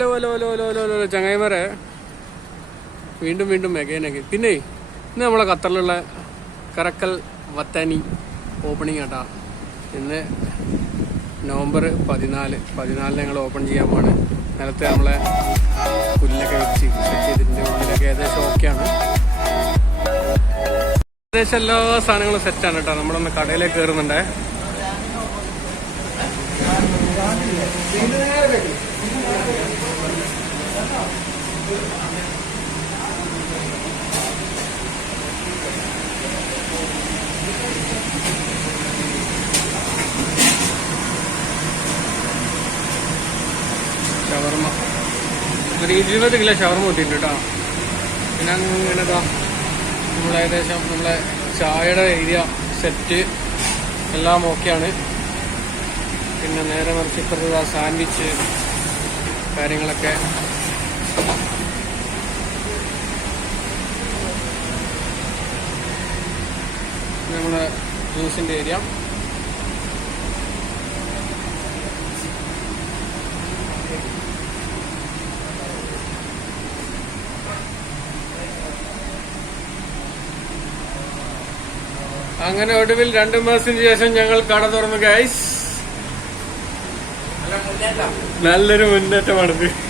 Hello hello hello hello hello hello ചങ്ങായിമാരെ. വീണ്ടും വീണ്ടും മെഗേനൊക്കെ പിന്നെ ഇന്ന് നമ്മളെ ഖത്തറിലുള്ള കറക്കൽ വത്താനി ഓപ്പണിങ് കേട്ടാ ഇന്ന് നവംബർ പതിനാല് പതിനാലിന് ഞങ്ങൾ ഓപ്പൺ ചെയ്യാൻ പോവാണ്. നേരത്തെ നമ്മളെ പുല്ലൊക്കെ വെച്ച് സെറ്റ് ചെയ്തിട്ടുണ്ട്. ഉള്ളിലൊക്കെ ഏകദേശം ഓക്കെയാണ് ഏകദേശം എല്ലാ സാധനങ്ങളും സെറ്റാണ് കേട്ടോ നമ്മളൊന്ന് കടയിലേക്ക് കയറുന്നുണ്ടേ ഷവർമ്മ ഒരു ഇരുപത് കിലോ ഷവർമ്മ കിട്ടിയിട്ടുണ്ട് കേട്ടോ. പിന്നെ അങ്ങനെ ഇതാ നമ്മൾ ഏകദേശം നമ്മളെ ചായയുടെ ഏരിയ സെറ്റ് എല്ലാം ഓക്കെയാണ് പിന്നെ നേരെ മറിച്ച് ഇപ്പോഴത്തെ സാൻഡ്വിച്ച് കാര്യങ്ങളൊക്കെ. നമ്മുടെ ജ്യൂസിന്റെ ഏരിയ. അങ്ങനെ ഒടുവിൽ രണ്ടു മാസത്തിന് ശേഷം ഞങ്ങൾ കട തുറന്നു ഗൈസ് നല്ലൊരു മുന്നേറ്റമാണിത്.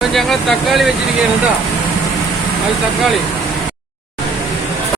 ഞങ്ങൾ തക്കാളി വെച്ചിരിക്കുകയാണ് കേട്ടോ. അത് തക്കാളി.